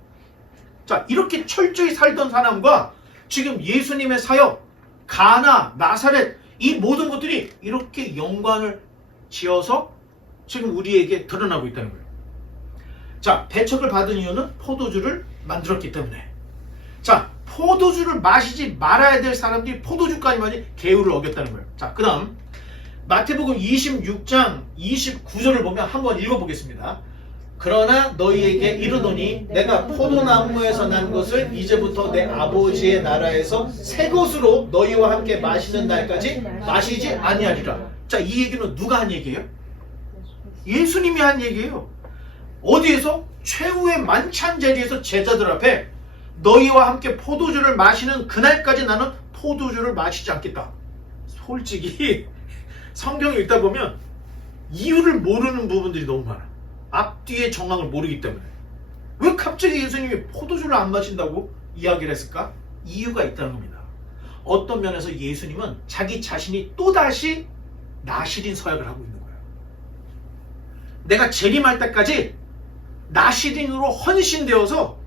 자, 이렇게 철저히 살던 사람과 지금 예수님의 사역, 가나, 나사렛, 이 모든 것들이 이렇게 연관을 지어서 지금 우리에게 드러나고 있다는 거예요. 자, 배척을 받은 이유는 포도주를 만들었기 때문에. 자, 포도주를 마시지 말아야 될 사람들이 포도주까지 마시 계율을 어겼다는 거예요. 자, 그 다음 마태복음 26장 29절을 보면 한번 읽어보겠습니다. 그러나 너희에게 이르노니 내가 포도나무에서 난 것을 이제부터 내 아버지의 나라에서 새 것으로 너희와 함께 마시는 날까지 마시지 아니하리라. 자, 이 얘기는 누가 한 얘기예요? 예수님이 한 얘기예요. 어디에서? 최후의 만찬 자리에서 제자들 앞에 너희와 함께 포도주를 마시는 그날까지 나는 포도주를 마시지 않겠다. 솔직히 성경을 읽다 보면 이유를 모르는 부분들이 너무 많아. 앞뒤의 정황을 모르기 때문에. 왜 갑자기 예수님이 포도주를 안 마신다고 이야기를 했을까? 이유가 있다는 겁니다. 어떤 면에서 예수님은 자기 자신이 또다시 나시린 서약을 하고 있는 거예요. 내가 재림할 때까지 나시린으로 헌신되어서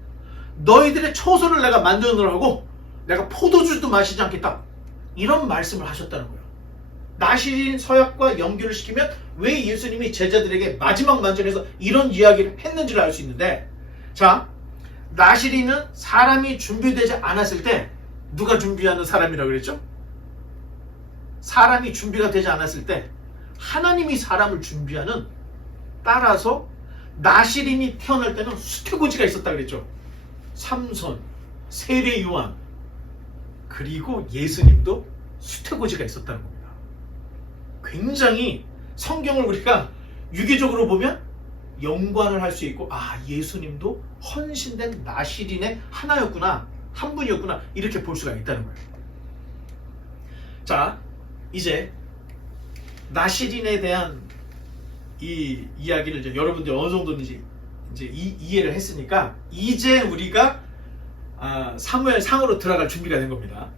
너희들의 처소를 내가 만드느라고 내가 포도주도 마시지 않겠다. 이런 말씀을 하셨다는 거예요. 나시린 서약과 연결을 시키면 왜 예수님이 제자들에게 마지막 만찬에서 이런 이야기를 했는지를 알 수 있는데, 자, 나시린은 사람이 준비되지 않았을 때 누가 준비하는 사람이라고 그랬죠? 사람이 준비가 되지 않았을 때 하나님이 사람을 준비하는, 따라서 나시린이 태어날 때는 수태고지가 있었다 그랬죠. 삼손, 세례 요한, 그리고 예수님도 수태고지가 있었다는 겁니다. 굉장히 성경을 우리가 유기적으로 보면 연관을 할 수 있고, 아, 예수님도 헌신된 나시린의 하나였구나, 한 분이었구나, 이렇게 볼 수가 있다는 거예요. 자, 이제 나시린에 대한 이 이야기를 이제 여러분들 어느 정도인지 이제 이해를 했으니까, 이제 우리가 사무엘 상으로 들어갈 준비가 된 겁니다.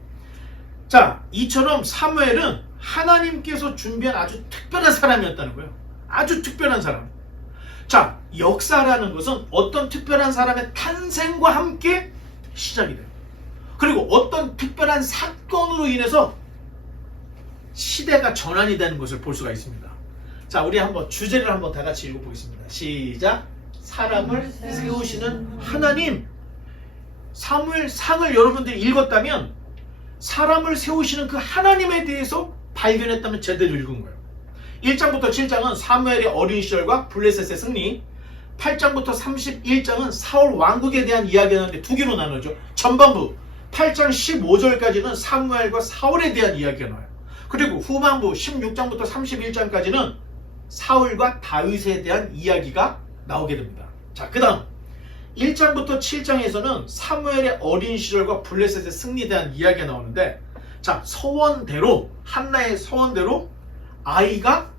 자, 이처럼 사무엘은 하나님께서 준비한 아주 특별한 사람이었다는 거예요. 아주 특별한 사람. 자, 역사라는 것은 어떤 특별한 사람의 탄생과 함께 시작이 돼요. 그리고 어떤 특별한 사건으로 인해서 시대가 전환이 되는 것을 볼 수가 있습니다. 자, 우리 한번 주제를 한번 다 같이 읽어보겠습니다. 시작. 사람을 세우시는 하나님. 사무엘 상을 여러분들이 읽었다면 사람을 세우시는 그 하나님에 대해서 발견했다면 제대로 읽은 거예요. 1장부터 7장은 사무엘의 어린 시절과 블레셋의 승리, 8장부터 31장은 사울 왕국에 대한 이야기가 나오는데 두 개로 나누죠. 전반부 8장 15절까지는 사무엘과 사울에 대한 이야기가 나와요. 그리고 후반부 16장부터 31장까지는 사울과 다윗에 대한 이야기가 나오게 됩니다. 자, 그 다음 1장부터 7장에서는 사무엘의 어린 시절과 블레셋의 승리에 대한 이야기가 나오는데, 자, 서원대로, 한나의 서원대로 아이가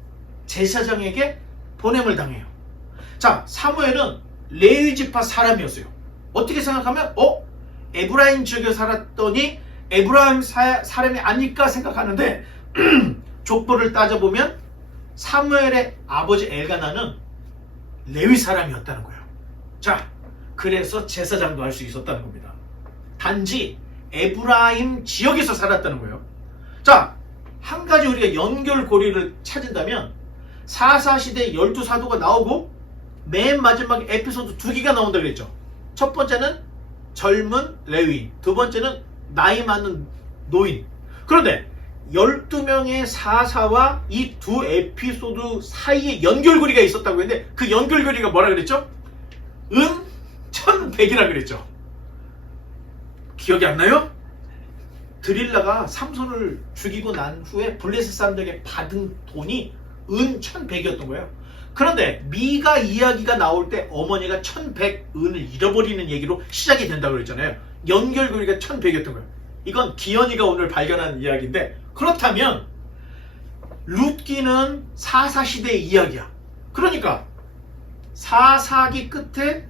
제사장에게 보냄을 당해요. 자, 사무엘은 레위 지파 사람이었어요. 어떻게 생각하면 에브라임 지역에 살았더니 에브라임 사람이 아닐까 생각하는데 족보를 따져보면 사무엘의 아버지 엘가나는 레위 사람이었다는 거예요. 자, 그래서 제사장도 할 수 있었다는 겁니다. 단지 에브라임 지역에서 살았다는 거예요. 자, 한 가지 우리가 연결고리를 찾은다면 사사시대 12사도가 나오고 맨 마지막에 에피소드 2개가 나온다고 그랬죠. 첫 번째는 젊은 레위인, 두 번째는 나이 많은 노인. 그런데 12명의 사사와 이 두 에피소드 사이에 연결고리가 있었다고 했는데, 그 연결고리가 뭐라 그랬죠? 은 1100이라 그랬죠. 기억이 안 나요? 드릴라가 삼손을 죽이고 난 후에 블레셋 사람들에게 받은 돈이 은 1100이었던 거예요. 그런데 미가 이야기가 나올 때 어머니가 1100은을 잃어버리는 얘기로 시작이 된다고 그랬잖아요. 연결고리가 1100이었던 거예요. 이건 기현이가 오늘 발견한 이야기인데, 그렇다면 룻기는 사사시대의 이야기야. 그러니까 사사기 끝에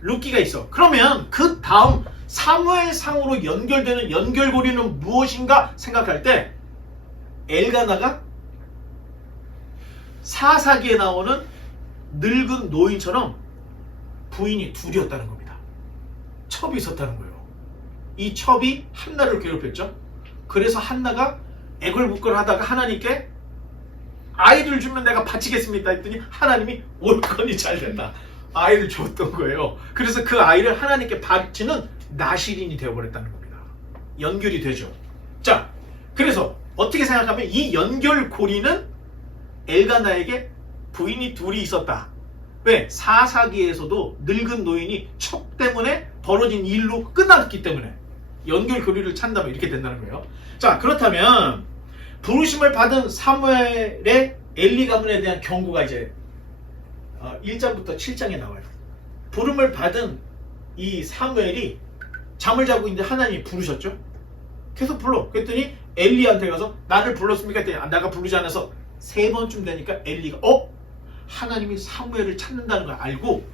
룻기가 있어. 그러면 그 다음 사무엘상으로 연결되는 연결고리는 무엇인가 생각할 때 엘가나가 사사기에 나오는 늙은 노인처럼 부인이 둘이었다는 겁니다. 첩이 있었다는 거예요. 이 첩이 한나를 괴롭혔죠. 그래서 한나가 애걸복걸 하다가 하나님께 아이를 주면 내가 바치겠습니다 했더니 하나님이 올건이 잘 됐다. 아이를 줬던 거예요. 그래서 그 아이를 하나님께 바치는 나시린이 되어버렸다는 겁니다. 연결이 되죠. 자, 그래서 어떻게 생각하면 이 연결고리는 엘가나에게 부인이 둘이 있었다. 왜? 사사기에서도 늙은 노인이 첩 때문에 벌어진 일로 끝났기 때문에 연결고리를 찾는다면 이렇게 된다는 거예요. 자, 그렇다면 부르심을 받은 사무엘의 엘리 가문에 대한 경고가 이제 1장부터 7장에 나와요. 부름을 받은 이 사무엘이 잠을 자고 있는데 하나님이 부르셨죠. 계속 불러. 그랬더니 엘리한테 가서 나를 불렀습니까? 했더니 내가 부르지 않아서 3번쯤 되니까 엘리가 하나님이 사무엘을 찾는다는 걸 알고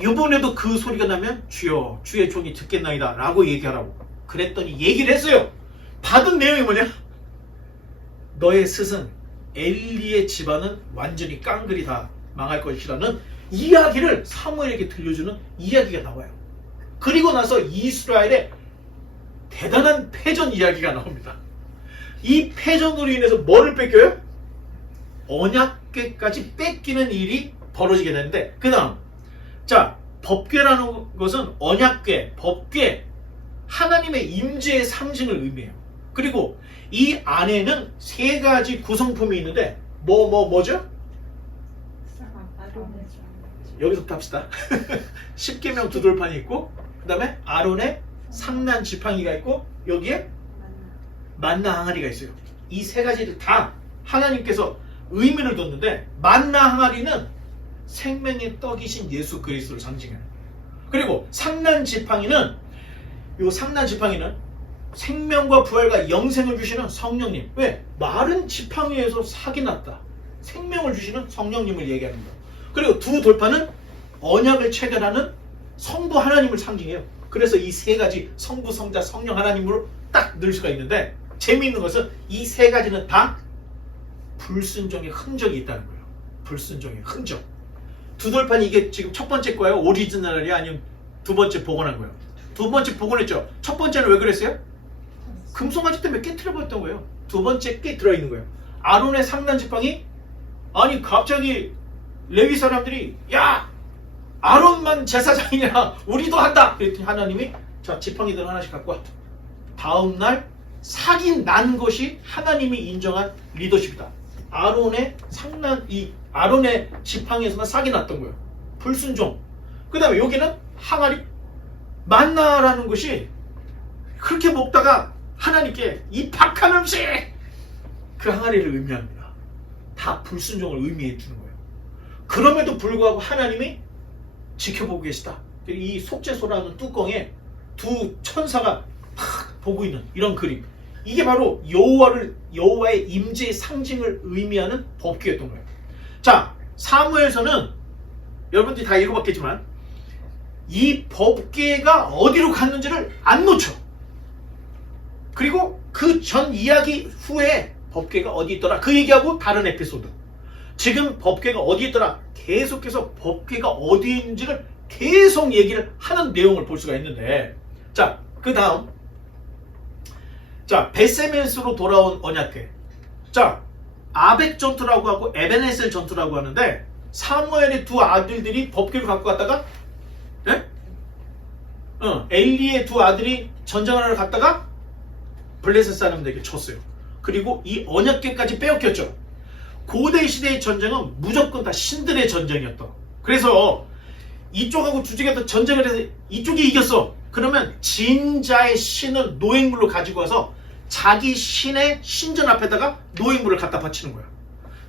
이번에도 그 소리가 나면 주여 주의 종이 듣겠나이다 라고 얘기하라고. 그랬더니 얘기를 했어요. 받은 내용이 뭐냐? 너의 스승 엘리의 집안은 완전히 깡그리 다 망할 것이라는 이야기를 사무엘에게 들려주는 이야기가 나와요. 그리고 나서 이스라엘의 대단한 패전 이야기가 나옵니다. 이 패전으로 인해서 뭐를 뺏겨요? 언약궤까지 뺏기는 일이 벌어지게 되는데, 그 다음 자, 법궤라는 것은 언약궤, 법궤, 하나님의 임재의 상징을 의미해요. 그리고 이 안에는 3가지 구성품이 있는데 뭐죠? 여기서부터 합시다. 10계명 두돌판이 있고, 그 다음에 아론의 상난 지팡이가 있고, 여기에 만나 항아리가 있어요. 이 3가지를 다 하나님께서 의미를 뒀는데, 만나 항아리는 생명의 떡이신 예수 그리스도를 상징해요. 그리고 상난 지팡이는 생명과 부활과 영생을 주시는 성령님. 왜? 마른 지팡이에서 삭이 났다. 생명을 주시는 성령님을 얘기하는 거예요. 그리고 두 돌판은 언약을 체결하는 성부 하나님을 상징해요. 그래서 이 세 가지 성부, 성자, 성령 하나님으로 딱 넣을 수가 있는데, 재미있는 것은 이 세 가지는 다 불순종의 흔적이 있다는 거예요. 불순종의 흔적. 두 돌판이 이게 지금 첫 번째 거예요? 오리지널이 아니면 두 번째 복원한 거예요? 두 번째 복원했죠. 첫 번째는 왜 그랬어요? 금송아지 때문에 깨트려버렸던 거예요. 두 번째 게 들어있는 거예요. 아론의 상난 지팡이? 아니 갑자기 레위 사람들이 야! 아론만 제사장이냐? 우리도 한다! 그랬더니 하나님이 자 지팡이들 하나씩 갖고 와. 다음날 삭이 난 것이 하나님이 인정한 리더십이다. 아론의 지팡이에서만 삭이 났던 거예요. 불순종. 그 다음에 여기는 항아리. 만나라는 것이 그렇게 먹다가 하나님께 이 박한 음식! 그 항아리를 의미합니다. 다 불순종을 의미해 주는 거예요. 그럼에도 불구하고 하나님이 지켜보고 계시다. 이 속죄소라는 뚜껑에 두 천사가 탁 보고 있는 이런 그림. 이게 바로 여호와의 임재의 상징을 의미하는 법궤였던 거예요. 자, 사무엘서는 여러분들이 다 읽어봤겠지만 이 법궤가 어디로 갔는지를 안 놓쳐. 그리고 그 전 이야기 후에 법궤가 어디 있더라 그 얘기하고 다른 에피소드. 지금 법궤가 어디 있더라 계속해서 법궤가 어디 있는지를 계속 얘기를 하는 내용을 볼 수가 있는데, 자, 그 다음 베세메스로 돌아온 언약궤. 자, 아벡 전투라고 하고 에베네셀 전투라고 하는데, 사무엘의 두 아들들이 법궤를 갖고 갔다가 엘리의 두 아들이 전쟁하러 갔다가 블레셋 사람들에게 졌어요. 그리고 이 언약궤까지 빼앗겼죠. 고대 시대의 전쟁은 무조건 다 신들의 전쟁이었다. 그래서 이쪽하고 주쪽에서 전쟁을 해서 이쪽이 이겼어. 그러면 진자의 신을 노획물로 가지고 와서 자기 신의 신전 앞에다가 노획물을 갖다 바치는 거야.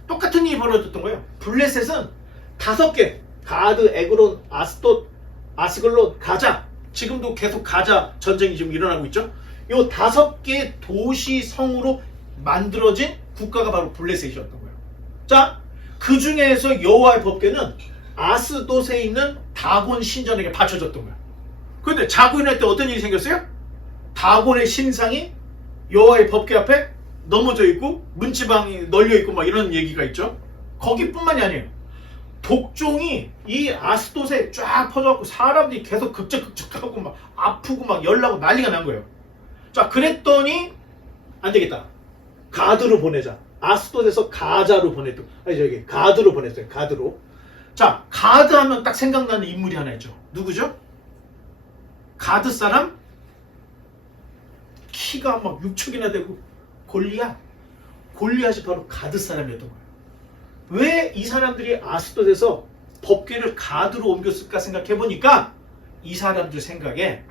똑같은 일이 벌어졌던 거예요. 블레셋은 5개, 가드, 에그론, 아스돗, 아스글론, 가자. 지금도 계속 가자 전쟁이 지금 일어나고 있죠. 이 5개 도시 성으로 만들어진 국가가 바로 블레셋이었던 거예요. 자, 그 중에서 여호와의 법궤는 아스돗에 있는 다곤 신전에게 바쳐졌던 거예요. 그런데 자고 일어날 때 어떤 일이 생겼어요? 다곤의 신상이 여호와의 법궤 앞에 넘어져 있고 문지방이 널려 있고 막 이런 얘기가 있죠. 거기뿐만이 아니에요. 독종이 이 아스돗에 쫙 퍼져갖고 사람들이 계속 급적하고 막 아프고 막 열나고 난리가 난 거예요. 자, 그랬더니 안 되겠다. 가드로 보내자. 아스돗에서 가자로 보냈던, 가드로 보냈어요. 가드로. 자, 가드 하면 딱 생각나는 인물이 하나 있죠. 누구죠? 가드 사람? 키가 막 6척이나 되고 골리앗이 바로 가드 사람이었던 거예요. 왜 이 사람들이 아스돗에서 법궤를 가드로 옮겼을까 생각해보니까 이 사람들 생각에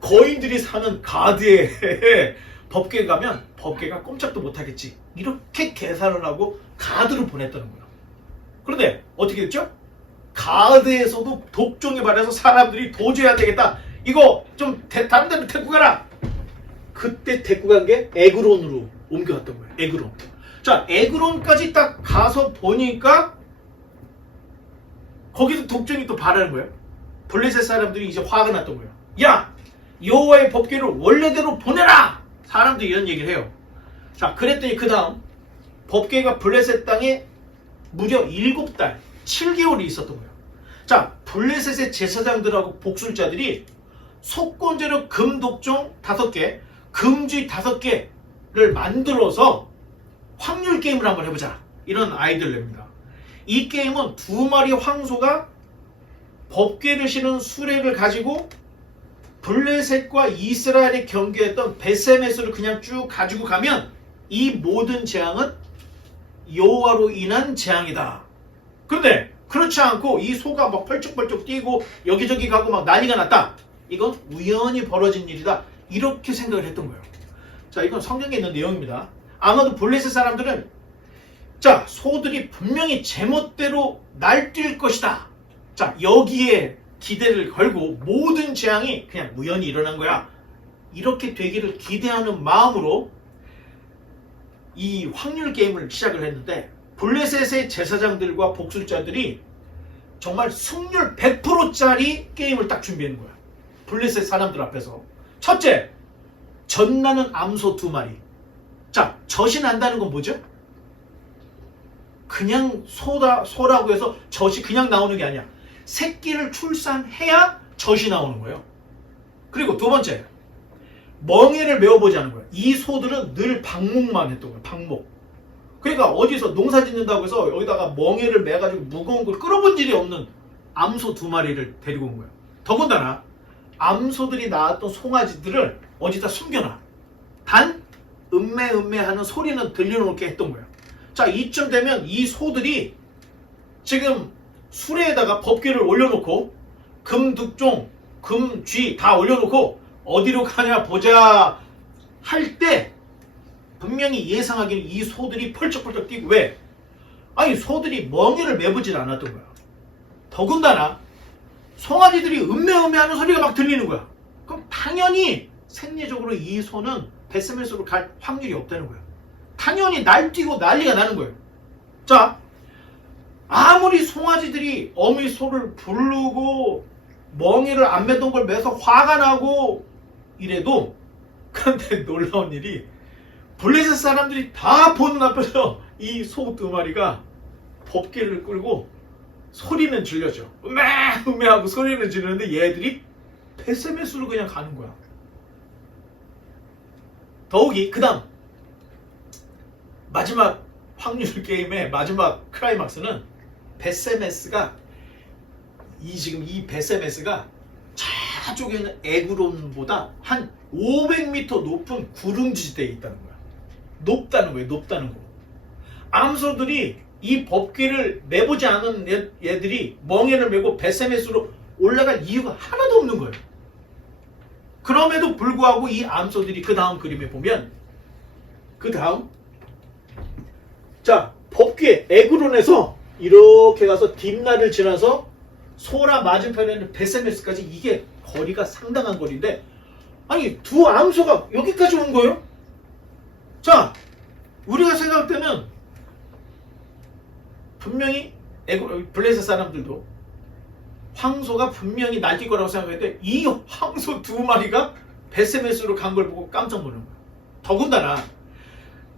거인들이 사는 가드에 법궤 가면 법궤가 꼼짝도 못하겠지. 이렇게 계산을 하고 가드로 보냈다는 거예요. 그런데 어떻게 됐죠? 가드에서도 독종에 반해서 사람들이 도저히 안 되겠다. 이거 좀 다른 데로 데리고 가라. 그때 데리고 간 게 에그론으로 옮겨갔던 거예요. 에그론. 자, 에그론까지 딱 가서 보니까 거기서 독종이 또 반하는 거예요. 블레셋 사람들이 이제 화가 났던 거예요. 야! 여호와의 법궤를 원래대로 보내라! 사람들이 이런 얘기를 해요. 자, 그랬더니 그 다음 법궤가 블레셋 땅에 무려 7달, 7개월이 있었던 거예요. 자, 블레셋의 제사장들하고 복술자들이 속건제로 금독종 5개, 금쥐 5개를 만들어서 확률 게임을 한번 해보자. 이런 아이디어를 냅니다. 이 게임은 2마리 황소가 법궤를 실은 수레를 가지고 블레셋과 이스라엘이 경계했던 베세메스를 그냥 쭉 가지고 가면 이 모든 재앙은 여호와로 인한 재앙이다. 그런데 그렇지 않고 이 소가 막 펄쩍펄쩍 뛰고 여기저기 가고 막 난리가 났다. 이건 우연히 벌어진 일이다. 이렇게 생각을 했던 거예요. 자, 이건 성경에 있는 내용입니다. 아마도 블레셋 사람들은 자, 소들이 분명히 제멋대로 날뛸 것이다. 자, 여기에 기대를 걸고 모든 재앙이 그냥 우연히 일어난 거야. 이렇게 되기를 기대하는 마음으로 이 확률 게임을 시작을 했는데, 블레셋의 제사장들과 복술자들이 정말 승률 100%짜리 게임을 딱 준비하는 거야. 블레셋 사람들 앞에서. 첫째, 젖나는 암소 2마리. 자, 젖이 난다는 건 뭐죠? 그냥 소라고 해서 젖이 그냥 나오는 게 아니야. 새끼를 출산해야 젖이 나오는 거예요. 그리고 두 번째, 멍에를 메어보지 않은 거야. 이 소들은 늘 방목만 했던 거야. 방목. 그러니까 어디서 농사 짓는다고 해서 여기다가 멍에를 매가지고 무거운 걸 끌어본 일이 없는 암소 2마리를 데리고 온 거야. 더군다나 암소들이 낳았던 송아지들을 어디다 숨겨놔. 단 음메 하는 소리는 들려놓게 했던 거야. 자, 이쯤 되면 이 소들이 지금 수레에다가 법궤를 올려놓고 금득종, 금쥐 다 올려놓고 어디로 가냐 보자 할 때 분명히 예상하기는 이 소들이 펄쩍펄쩍 뛰고. 왜? 아니, 소들이 멍에를 메보질 않았던 거야. 더군다나 송아지들이 음메 하는 소리가 막 들리는 거야. 그럼 당연히 생리적으로 이 소는 베스메스로 갈 확률이 없다는 거야. 당연히 날뛰고 난리가 나는 거예요. 자, 아무리 송아지들이 어미 소를 부르고 멍에를 안 매던 걸 매서 화가 나고 이래도, 그런데 놀라운 일이 블레셋 사람들이 다 보는 앞에서 이 소 2마리가 법궤를 끌고 소리는 질려죠. 음메 하고 소리는 지르는데 얘들이 베스메스로 그냥 가는 거야. 더욱이 그 다음 마지막 확률 게임의 마지막 클라이막스는 베세메스가 지금 이 베세메스가 저쪽에 있는 에그론보다 한 500m 높은 구릉지대에 있다는 거야. 높다는 거예요. 높다는 거. 암소들이 이 법궤를 메보지 않은 얘들이 멍에를 메고 베세메스로 올라갈 이유가 하나도 없는 거예요. 그럼에도 불구하고 이 암소들이 그 다음 그림에 보면, 그 다음, 자, 법궤 에그론에서 이렇게 가서 딥나를 지나서 소라 맞은편에 있는 베세메스까지, 이게 거리가 상당한 거리인데, 아니, 두 암소가 여기까지 온 거예요? 자, 우리가 생각할 때는 분명히 블레셋 사람들도 황소가 분명히 날뛸 거라고 생각했는데, 이 황소 2마리가 베세메스로 간 걸 보고 깜짝 놀란 거야. 더군다나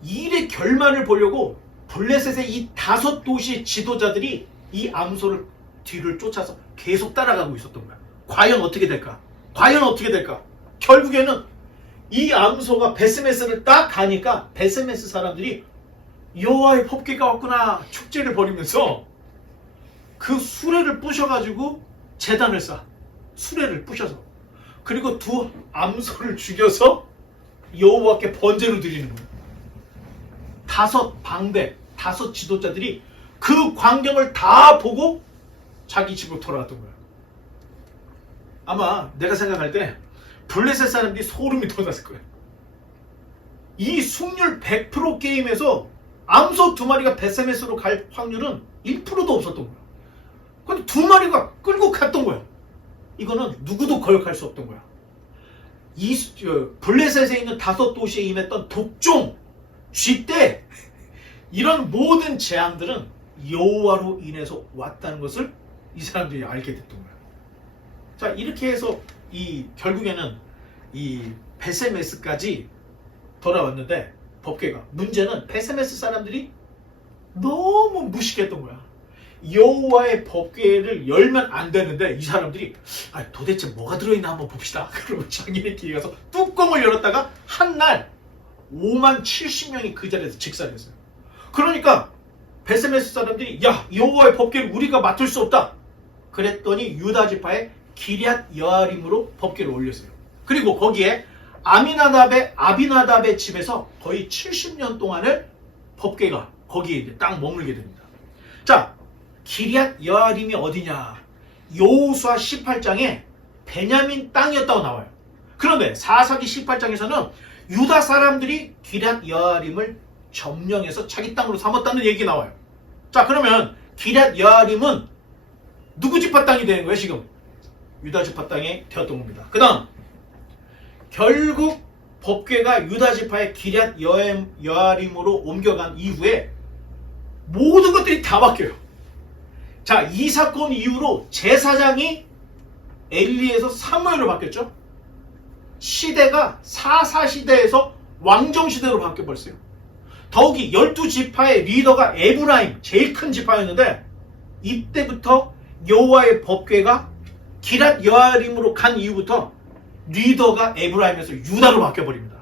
일의 결말을 보려고 블레셋의 이 5도시의 지도자들이 이 암소를 뒤를 쫓아서 계속 따라가고 있었던 거야. 과연 어떻게 될까? 과연 어떻게 될까? 결국에는 이 암소가 베스메스를 딱 가니까 베스메스 사람들이 여호와의 법궤가 왔구나 축제를 벌이면서 그 수레를 부셔가지고 제단을 쌓아. 수레를 부셔서. 그리고 두 암소를 죽여서 여호와께 번제로 드리는 거예요. 5 방대, 5 지도자들이 그 광경을 다 보고 자기 집으로 돌아왔던 거야. 아마 내가 생각할 때 블레셋 사람들이 소름이 돋았을 거야. 이 승률 100% 게임에서 암소 2마리가 베세메스로 갈 확률은 1%도 없었던 거야. 근데 2마리가 끌고 갔던 거야. 이거는 누구도 거역할 수 없던 거야. 블레셋에 있는 5도시에 임했던 독종, 쥐떼, 이런 모든 재앙들은 여호와로 인해서 왔다는 것을 이 사람들이 알게 됐던 거야. 자, 이렇게 해서 결국에는 이 베세메스까지 돌아왔는데, 법궤가, 문제는 베세메스 사람들이 너무 무식했던 거야. 여호와의 법궤를 열면 안 되는데 이 사람들이 도대체 뭐가 들어있나 한번 봅시다. 그러고 자기네끼리 가서 뚜껑을 열었다가 한날 5만 70명이 그 자리에서 직사했어요. 그러니까 베세메스 사람들이 여호와의 법궤를 우리가 맡을 수 없다. 그랬더니 유다 지파의 기럇 여아림으로 법궤를 올렸어요. 그리고 거기에 아비나답의 집에서 거의 70년 동안을 법궤가 거기에 이제 딱 머물게 됩니다. 자, 기럇 여아림이 어디냐? 여호수아 18장에 베냐민 땅이었다고 나와요. 그런데 사사기 18장에서는 유다 사람들이 기럇 여아림을 점령해서 자기 땅으로 삼았다는 얘기 나와요. 자, 그러면 기럇 여아림은 누구 지파 땅이 되는 거예요? 지금 유다 지파 땅이 되었던 겁니다. 그 다음 결국 법궤가 유다 지파의 기럇 여아림으로 옮겨간 이후에 모든 것들이 다 바뀌어요. 자, 이 사건 이후로 제사장이 엘리에서 사무엘로 바뀌었죠. 시대가 사사시대에서 왕정시대로 바뀌어버렸어요. 더욱이 12지파의 리더가 에브라임, 제일 큰 지파였는데 이때부터 여호와의 법궤가 기럇 여아림으로 간 이후부터 리더가 에브라임에서 유다로 바뀌어버립니다.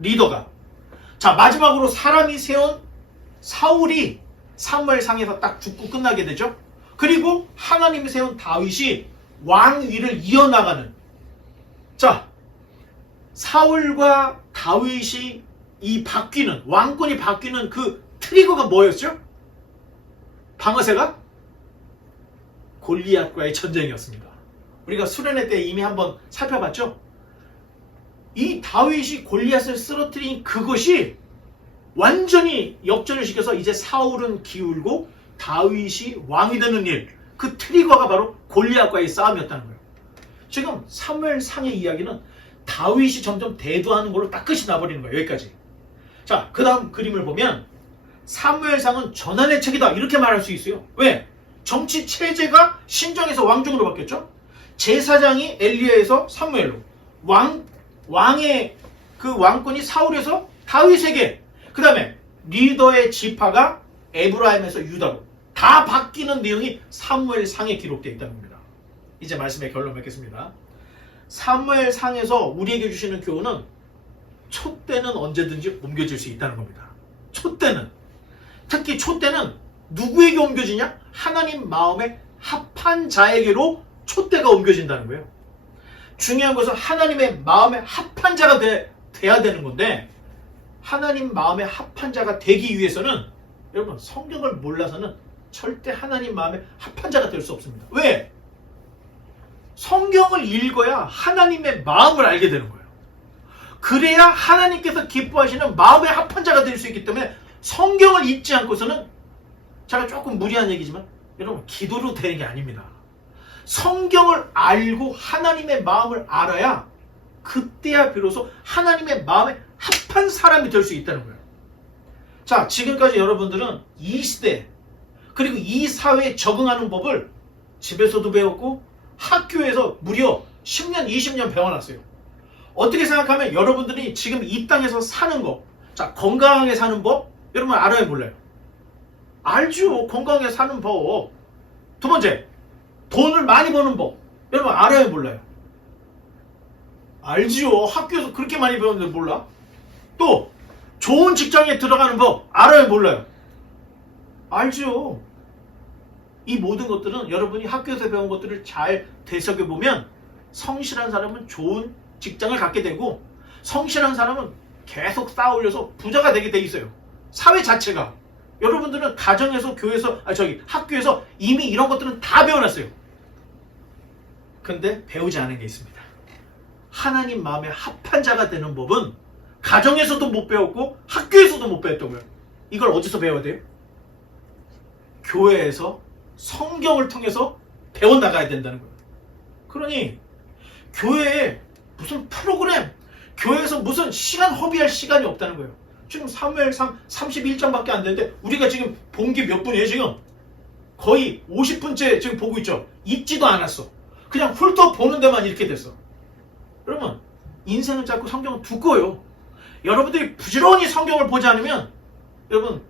리더가. 자, 마지막으로 사람이 세운 사울이 사무엘상에서 딱 죽고 끝나게 되죠. 그리고 하나님이 세운 다윗이 왕위를 이어나가는. 자, 사울과 다윗이 이 바뀌는, 왕권이 바뀌는 그 트리거가 뭐였죠? 방어세가 골리앗과의 전쟁이었습니다. 우리가 수련회 때 이미 한번 살펴봤죠? 이 다윗이 골리앗을 쓰러뜨린 그것이 완전히 역전을 시켜서 이제 사울은 기울고 다윗이 왕이 되는 일, 그 트리거가 바로 골리앗과의 싸움이었다는 거예요. 지금 사무엘상의 이야기는 다윗이 점점 대두하는 걸로 딱 끝이 나버리는 거예요. 여기까지. 자, 그 다음 그림을 보면 사무엘상은 전환의 책이다 이렇게 말할 수 있어요. 왜? 정치 체제가 신정에서 왕정으로 바뀌었죠. 제사장이 엘리야에서 사무엘로, 왕의 그 왕권이 사울에서 다윗에게, 그 다음에 리더의 지파가 에브라임에서 유다로 다 바뀌는 내용이 사무엘상에 기록되어 있다는 겁니다. 이제 말씀의 결론 맺겠습니다. 사무엘상에서 우리에게 주시는 교훈은 촛대는 언제든지 옮겨질 수 있다는 겁니다. 촛대는, 특히 촛대는 누구에게 옮겨지냐? 하나님 마음에 합한 자에게로 촛대가 옮겨진다는 거예요. 중요한 것은 하나님의 마음에 합한 자가 돼야 되는 건데, 하나님 마음에 합한 자가 되기 위해서는 여러분 성경을 몰라서는 절대 하나님 마음에 합한 자가 될 수 없습니다. 왜? 성경을 읽어야 하나님의 마음을 알게 되는 거예요. 그래야 하나님께서 기뻐하시는 마음에 합한 자가 될 수 있기 때문에 성경을 읽지 않고서는, 제가 조금 무리한 얘기지만 여러분 기도로 되는 게 아닙니다. 성경을 알고 하나님의 마음을 알아야 그때야 비로소 하나님의 마음에 합한 사람이 될 수 있다는 거예요. 자, 지금까지 여러분들은 이 시대 그리고 이 사회에 적응하는 법을 집에서도 배웠고 학교에서 무려 10년, 20년 배워놨어요. 어떻게 생각하면 여러분들이 지금 이 땅에서 사는 거, 자, 건강하게 사는 법 여러분 알아요, 몰라요? 알죠. 건강하게 사는 법. 두 번째, 돈을 많이 버는 법 여러분 알아요, 몰라요? 알지요. 학교에서 그렇게 많이 배웠는데 몰라? 또 좋은 직장에 들어가는 법 알아요, 몰라요? 알지요. 이 모든 것들은 여러분이 학교에서 배운 것들을 잘 되새겨보면 성실한 사람은 좋은 직장을 갖게 되고, 성실한 사람은 계속 쌓아 올려서 부자가 되게 돼 있어요. 사회 자체가. 여러분들은 가정에서, 교회에서, 학교에서 이미 이런 것들은 다 배워놨어요. 근데 배우지 않은 게 있습니다. 하나님 마음에 합한 자가 되는 법은 가정에서도 못 배웠고 학교에서도 못 배웠다고요. 이걸 어디서 배워야 돼요? 교회에서 성경을 통해서 배워나가야 된다는 거예요. 그러니 교회에 무슨 프로그램, 교회에서 무슨 시간 허비할 시간이 없다는 거예요. 지금 사무엘상 31장밖에 안 되는데 우리가 지금 본 게 몇 분이에요? 지금 거의 50분째 지금 보고 있죠. 읽지도 않았어. 그냥 훑어 보는 데만 이렇게 됐어. 여러분, 인생은 짧고 성경은 두꺼워요. 여러분들이 부지런히 성경을 보지 않으면 여러분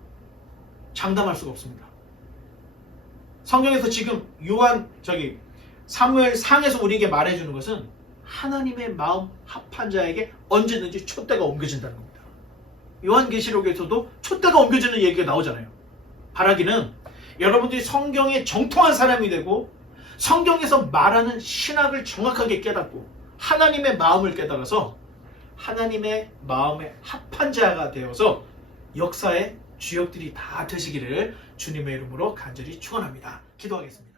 장담할 수가 없습니다. 성경에서 지금 사무엘상에서 우리에게 말해주는 것은 하나님의 마음 합한 자에게 언제든지 촛대가 옮겨진다는 겁니다. 요한계시록에서도 촛대가 옮겨지는 얘기가 나오잖아요. 바라기는 여러분들이 성경에 정통한 사람이 되고 성경에서 말하는 신학을 정확하게 깨닫고 하나님의 마음을 깨달아서 하나님의 마음에 합한 자가 되어서 역사의 주역들이 다 되시기를 주님의 이름으로 간절히 축원합니다. 기도하겠습니다.